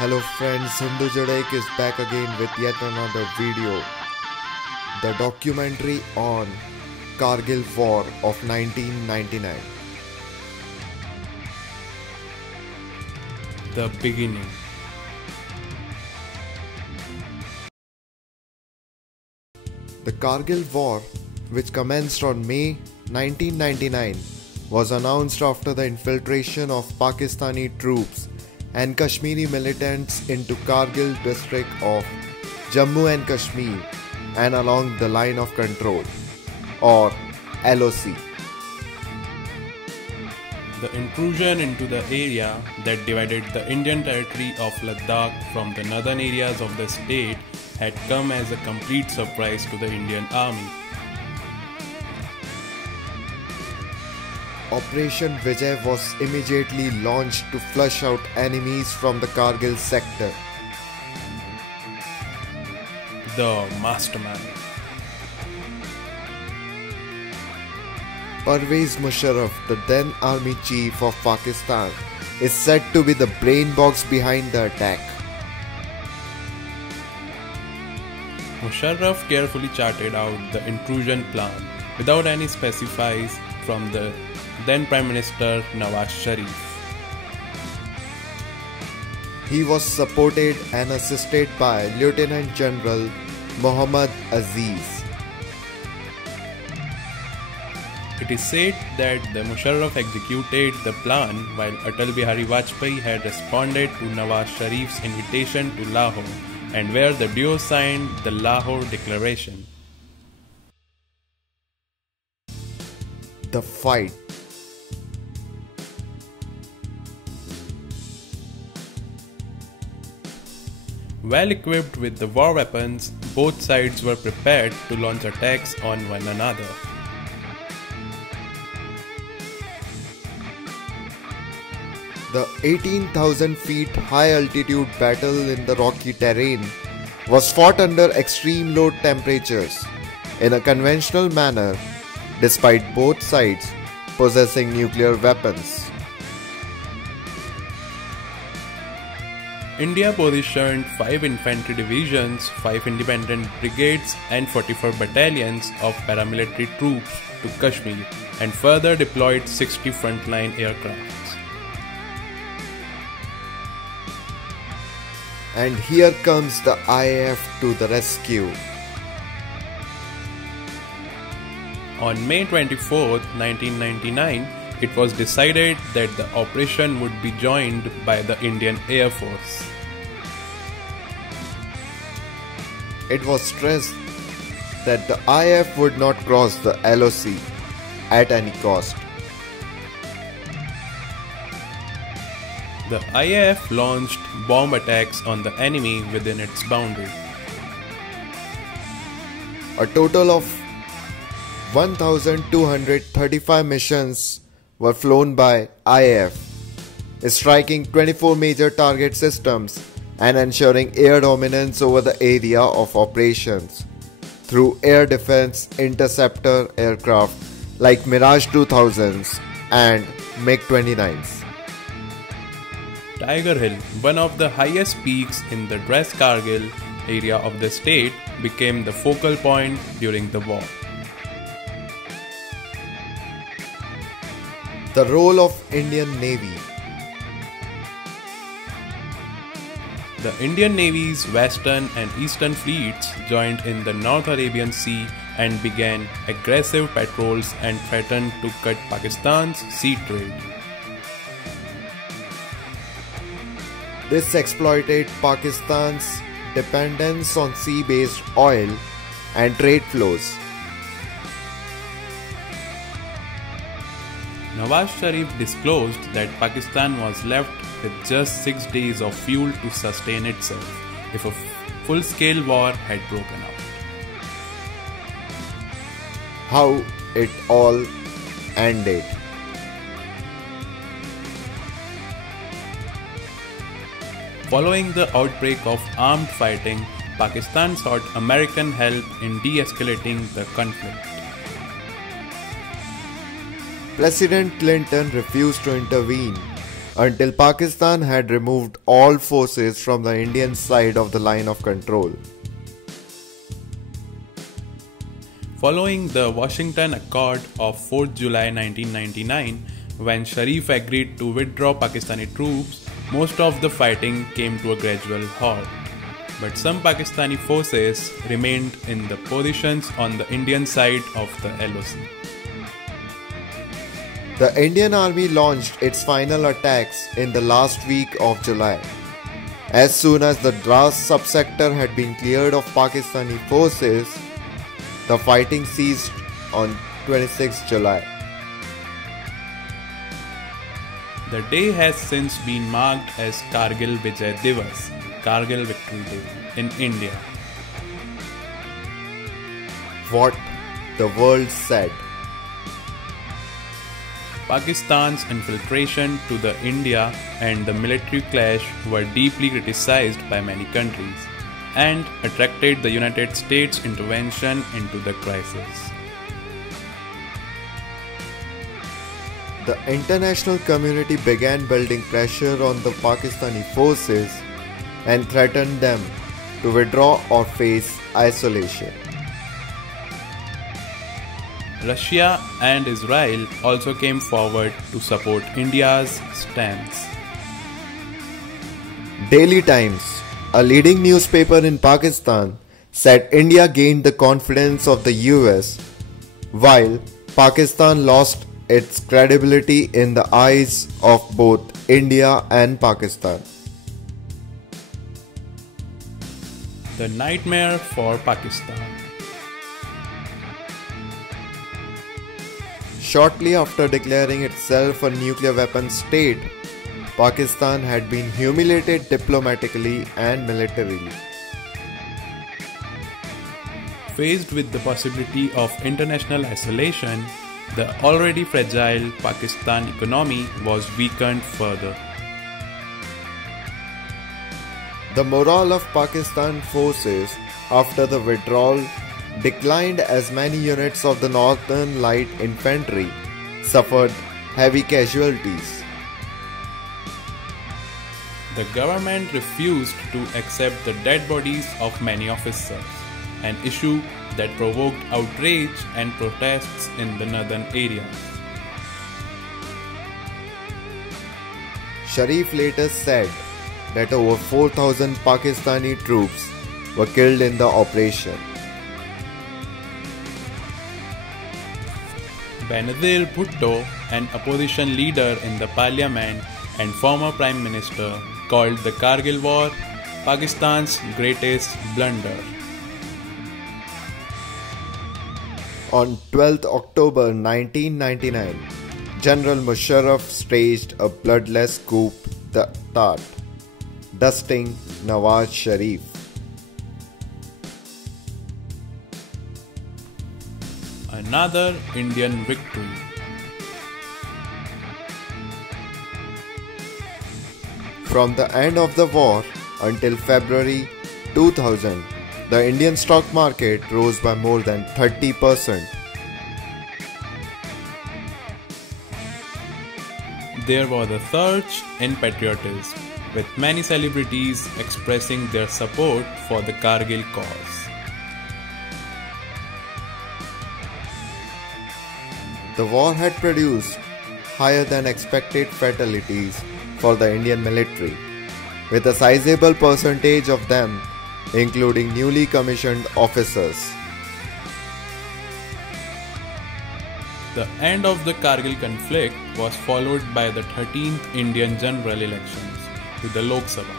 Hello friends, Hindu Jadaik is back again with yet another video. The documentary on Kargil War of 1999. The beginning. The Kargil War, which commenced on May 1999, was announced after the infiltration of Pakistani troops and Kashmiri militants into Kargil district of Jammu and Kashmir and along the line of control, or LOC. The intrusion into the area that divided the Indian territory of Ladakh from the northern areas of the state had come as a complete surprise to the Indian army. Operation Vijay was immediately launched to flush out enemies from the Kargil sector. The mastermind. Pervez Musharraf, the then army chief of Pakistan, is said to be the brain box behind the attack. Musharraf carefully charted out the intrusion plan without any specifies from the then Prime Minister Nawaz Sharif. He was supported and assisted by Lieutenant General Muhammad Aziz. It is said that the Musharraf executed the plan while Atal Bihari Vajpayee had responded to Nawaz Sharif's invitation to Lahore, and where the duo signed the Lahore Declaration. The fight. Well equipped with the war weapons, both sides were prepared to launch attacks on one another. The 18,000 feet high altitude battle in the rocky terrain was fought under extreme low temperatures in a conventional manner, despite both sides possessing nuclear weapons. India positioned 5 infantry divisions, 5 independent brigades and 44 battalions of paramilitary troops to Kashmir and further deployed 60 frontline aircrafts. And here comes the IAF to the rescue. On May 24, 1999, it was decided that the operation would be joined by the Indian Air Force. It was stressed that the IAF would not cross the LOC at any cost. The IAF launched bomb attacks on the enemy within its boundary. A total of 1,235 missions were flown by IAF, striking 24 major target systems and ensuring air dominance over the area of operations through air defense interceptor aircraft like Mirage 2000s and MiG-29s. Tiger Hill, one of the highest peaks in the Dres Kargil area of the state, became the focal point during the war. The role of Indian Navy. The Indian Navy's Western and Eastern fleets joined in the North Arabian Sea and began aggressive patrols and threatened to cut Pakistan's sea trade. This exploited Pakistan's dependence on sea-based oil and trade flows. Nawaz Sharif disclosed that Pakistan was left with just 6 days of fuel to sustain itself if a full-scale war had broken out. How it all ended. Following the outbreak of armed fighting, Pakistan sought American help in de-escalating the conflict. President Clinton refused to intervene until Pakistan had removed all forces from the Indian side of the line of control. Following the Washington Accord of 4th July 1999, when Sharif agreed to withdraw Pakistani troops, most of the fighting came to a gradual halt. But some Pakistani forces remained in the positions on the Indian side of the LOC. The Indian Army launched its final attacks in the last week of July. As soon as the Dras subsector had been cleared of Pakistani forces, the fighting ceased on 26 July. The day has since been marked as Kargil Vijay Divas, Kargil Victory Day, in India. What the world said. Pakistan's infiltration to the India and the military clash were deeply criticized by many countries and attracted the United States' intervention into the crisis. The international community began building pressure on the Pakistani forces and threatened them to withdraw or face isolation. Russia and Israel also came forward to support India's stance. Daily Times, a leading newspaper in Pakistan, said India gained the confidence of the US, while Pakistan lost its credibility in the eyes of both India and Pakistan. The nightmare for Pakistan. Shortly after declaring itself a nuclear weapons state, Pakistan had been humiliated diplomatically and militarily. Faced with the possibility of international isolation, the already fragile Pakistan economy was weakened further. The morale of Pakistan forces after the withdrawal declined as many units of the Northern Light Infantry suffered heavy casualties. The government refused to accept the dead bodies of many officers, an issue that provoked outrage and protests in the northern areas. Sharif later said that over 4,000 Pakistani troops were killed in the operation. Benazir Bhutto, an opposition leader in the parliament and former prime minister, called the Kargil War Pakistan's greatest blunder. On 12th October 1999, General Musharraf staged a bloodless coup d'etat, dusting Nawaz Sharif. Another Indian victory. From the end of the war until February 2000, the Indian stock market rose by more than 30%. There was a surge in patriotism, with many celebrities expressing their support for the Kargil cause. The war had produced higher than expected fatalities for the Indian military, with a sizable percentage of them including newly commissioned officers. The end of the Kargil conflict was followed by the 13th Indian general elections to the Lok Sabha,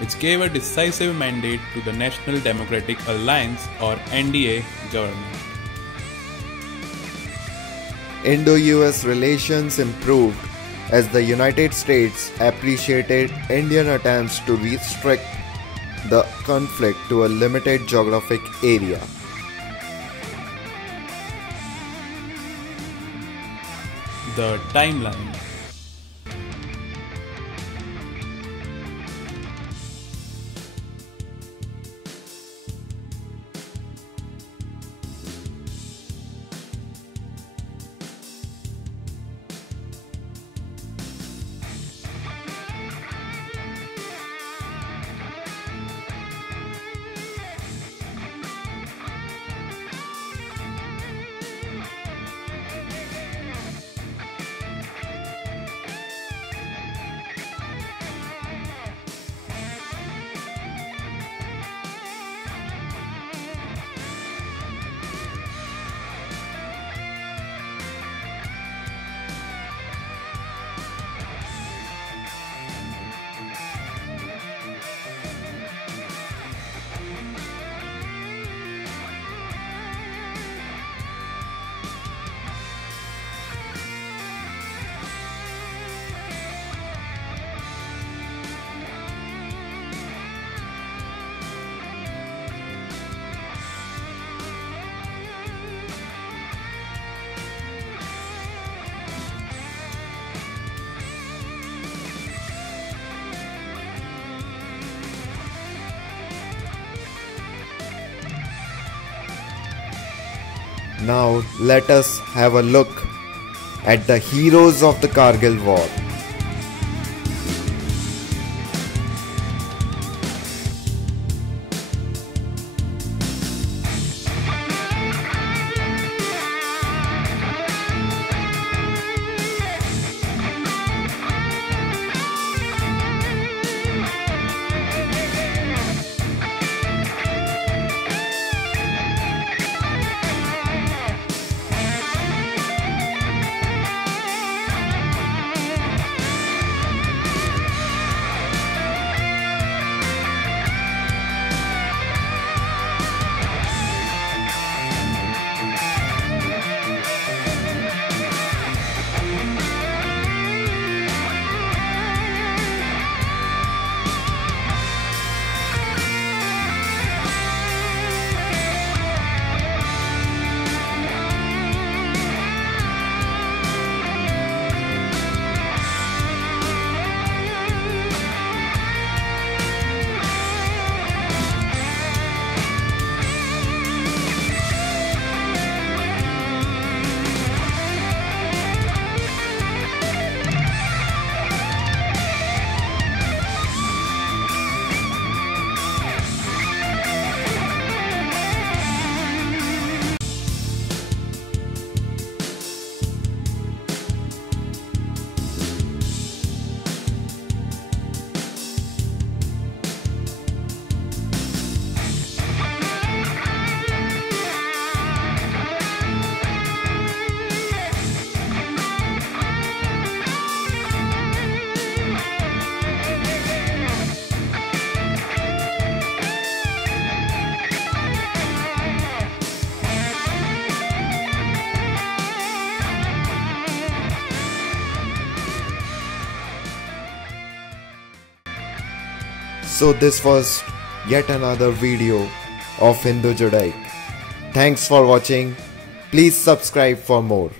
which gave a decisive mandate to the National Democratic Alliance or NDA government. Indo-US relations improved as the United States appreciated Indian attempts to restrict the conflict to a limited geographic area. The timeline. Now let us have a look at the heroes of the Kargil War. So this was yet another video of Hindu Judaic. Thanks for watching. Please subscribe for more.